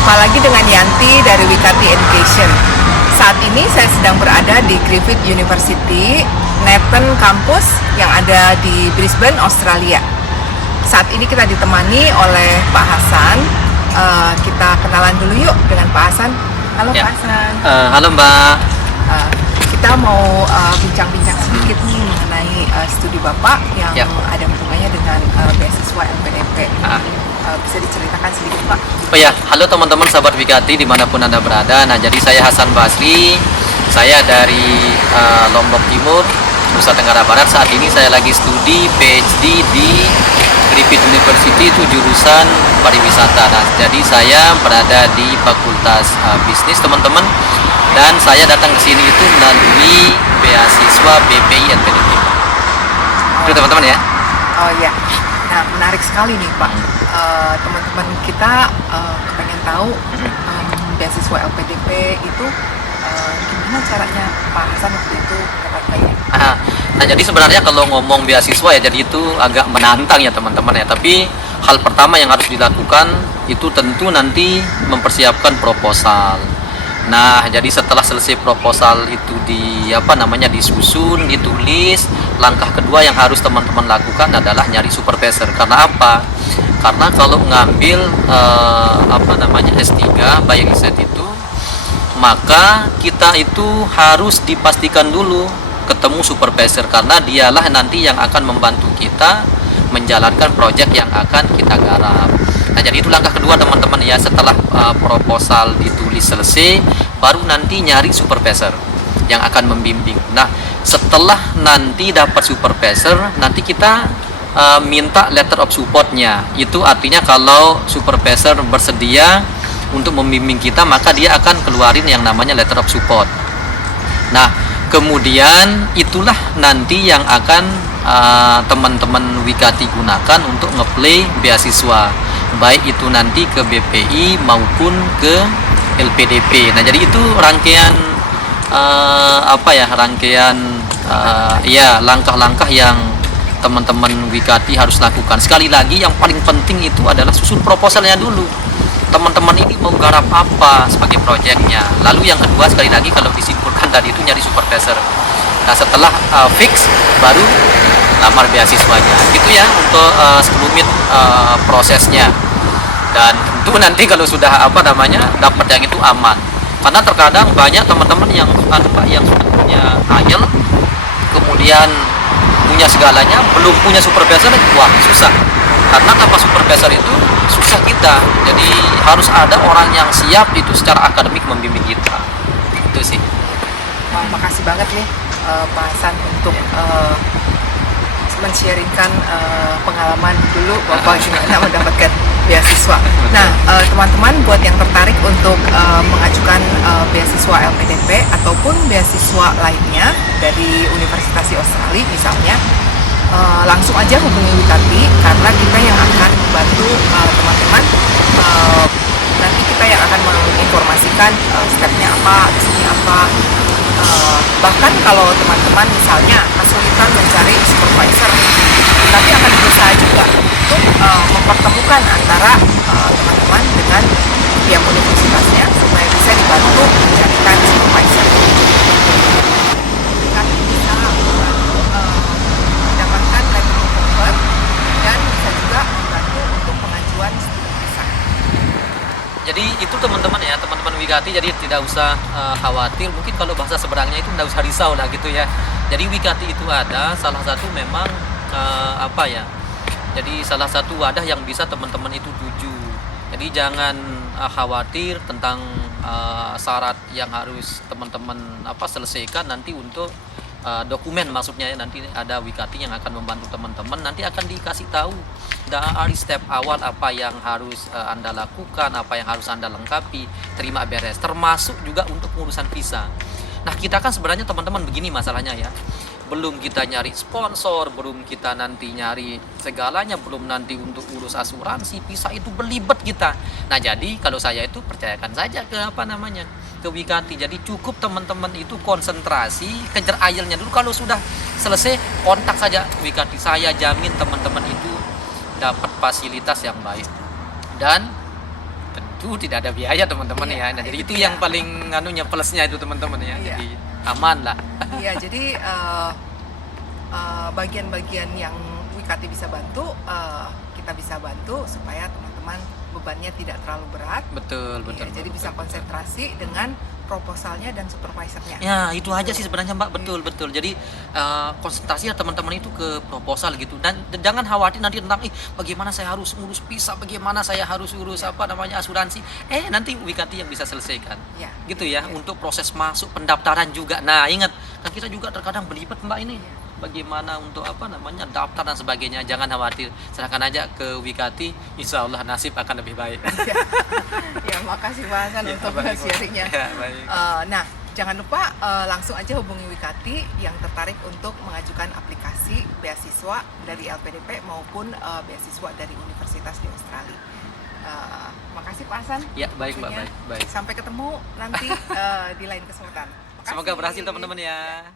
Jumpa lagi dengan Yanti dari Wikati Education. Saat ini saya sedang berada di Griffith University, Nathan Campus yang ada di Brisbane, Australia. Saat ini kita ditemani oleh Pak Hasan. Kita kenalan dulu yuk dengan Pak Hasan. Halo Ya. Pak Hasan. Halo Mbak. Kita mau bincang-bincang sedikit nih mengenai studi Bapak yang Ya. ada hubungannya dengan beasiswa LPDP. Bisa diceritakan sedikit Pak? Oh ya, halo teman-teman sahabat Wikati dimanapun Anda berada. Nah, jadi saya Hasan Basri, saya dari Lombok Timur, Nusa Tenggara Barat. Saat ini saya lagi studi PhD di Griffith University, itu jurusan pariwisata. Nah, jadi saya berada di Fakultas Bisnis teman-teman, dan saya datang ke sini itu melalui beasiswa BPI LPDP. Itu teman-teman ya. Oh ya, nah menarik sekali nih Pak. Teman-teman kita pengen tahu beasiswa LPDP itu gimana caranya Pak Hasan waktu itu mendapatkannya? Nah, jadi sebenarnya kalau ngomong beasiswa ya, jadi itu agak menantang ya teman-teman ya. Tapi hal pertama yang harus dilakukan itu tentu nanti mempersiapkan proposal. Nah, jadi setelah selesai proposal itu disusun, ditulis, langkah kedua yang harus teman-teman lakukan adalah nyari supervisor. Karena apa? Karena kalau ngambil S3 bioriset itu, maka kita itu harus dipastikan dulu ketemu supervisor, karena dialah nanti yang akan membantu kita menjalankan proyek yang akan kita garap. Nah, jadi itu langkah kedua teman-teman ya. Setelah proposal ditulis selesai, baru nanti nyari supervisor yang akan membimbing. Nah, setelah nanti dapat supervisor, nanti kita minta letter of support-nya. Itu artinya kalau supervisor bersedia untuk membimbing kita, maka dia akan keluarin yang namanya letter of support. Nah, kemudian itulah nanti yang akan teman-teman Wikati gunakan untuk ngeplay beasiswa, baik itu nanti ke BPI maupun ke LPDP. Nah, jadi itu rangkaian langkah-langkah yang teman-teman Wikati harus lakukan. Sekali lagi, yang paling penting itu adalah susun proposalnya dulu. Teman-teman ini mau garap apa sebagai proyeknya. Lalu yang kedua, sekali lagi kalau disimpulkan tadi itu nyari supervisor. Nah, setelah fix baru lamar beasiswanya. Gitu ya untuk sekelumit prosesnya. Dan tentu nanti kalau sudah dapat yang itu aman. Karena terkadang banyak teman-teman yang sudah punya IELTS, kemudian punya segalanya, belum punya supervisor, wah susah. Karena tanpa supervisor itu susah kita. Jadi harus ada orang yang siap itu secara akademik membimbing kita. Itu sih. Makasih banget nih Pak Hasan untuk men-sharingkan pengalaman dulu Bapak gimana mendapatkan beasiswa. Nah, teman-teman buat yang tertarik untuk mengajukan beasiswa LPDP ataupun beasiswa lainnya dari Universitas Australia misalnya, langsung aja hubungi Wikati, karena kita yang akan membantu teman-teman. Nanti kita yang akan menginformasikan stepnya apa, isinya apa. Bahkan kalau teman-teman misalnya kesulitan mencari supervisor, tapi akan berusaha juga untuk mempertemukan antara teman-teman dengan pihak universitasnya supaya bisa dibantu mencarikan supervisor. Kami bisa mendapatkan letter of support dan bisa juga membantu untuk pengajuan studi visa. Jadi itu teman-teman ya, teman-teman Wikati, jadi tidak usah khawatir. Mungkin kalau bahasa seberangnya itu tidak usah risau lah gitu ya. Jadi Wikati itu ada salah satu memang jadi salah satu wadah yang bisa teman-teman itu tuju. Jadi jangan khawatir tentang syarat yang harus teman-teman selesaikan nanti untuk dokumen, maksudnya ya, nanti ada Wikati yang akan membantu teman-teman. Nanti akan dikasih tahu dari step awal apa yang harus Anda lakukan, apa yang harus Anda lengkapi, terima beres, termasuk juga untuk urusan visa. Nah, kita kan sebenarnya teman-teman begini masalahnya ya, belum kita nyari sponsor, belum kita nanti nyari segalanya, belum nanti untuk urus asuransi, visa itu belibet kita. Nah, jadi kalau saya itu percayakan saja ke ke Wikati. Jadi cukup teman-teman itu konsentrasi, kejar IELTS-nya dulu. Kalau sudah selesai, kontak saja Wikati. Saya jamin teman-teman itu dapat fasilitas yang baik. Dan itu tidak ada biaya teman-teman Iya, ya. Nah, jadi itu itu dia. yang paling anunya plusnya itu teman-teman ya. Iya. Jadi aman lah. Iya, jadi bagian-bagian yang Wikati bisa bantu, kita bisa bantu supaya teman-teman bebannya tidak terlalu berat. Betul, Iya, betul. jadi betul, bisa betul. konsentrasi dengan proposalnya dan supervisornya. Ya, itu aja sih sebenarnya Mbak, betul betul. Jadi konsentrasi teman-teman itu ke proposal gitu, dan jangan khawatir nanti tentang bagaimana saya harus ngurus visa, bagaimana saya harus urus apa namanya asuransi. Nanti Wikati yang bisa selesaikan. Ya, Gitu ya, iya. untuk proses masuk pendaftaran juga. Nah, ingat kan kita juga terkadang belibet Mbak ini. Iya. Bagaimana untuk apa namanya daftar dan sebagainya, jangan khawatir, serahkan aja ke Wikati, insya Allah nasib akan lebih baik. Ya, makasih Pak Hasan Ya, untuk baik, Mbak. sharingnya. Ya, baik. Nah, jangan lupa langsung aja hubungi Wikati yang tertarik untuk mengajukan aplikasi beasiswa dari LPDP maupun beasiswa dari universitas di Australia. Makasih Pak Hasan. Ya, baik Mbak, waktunya. baik. Sampai ketemu nanti di lain kesempatan. Makasih. Semoga berhasil teman-teman ya.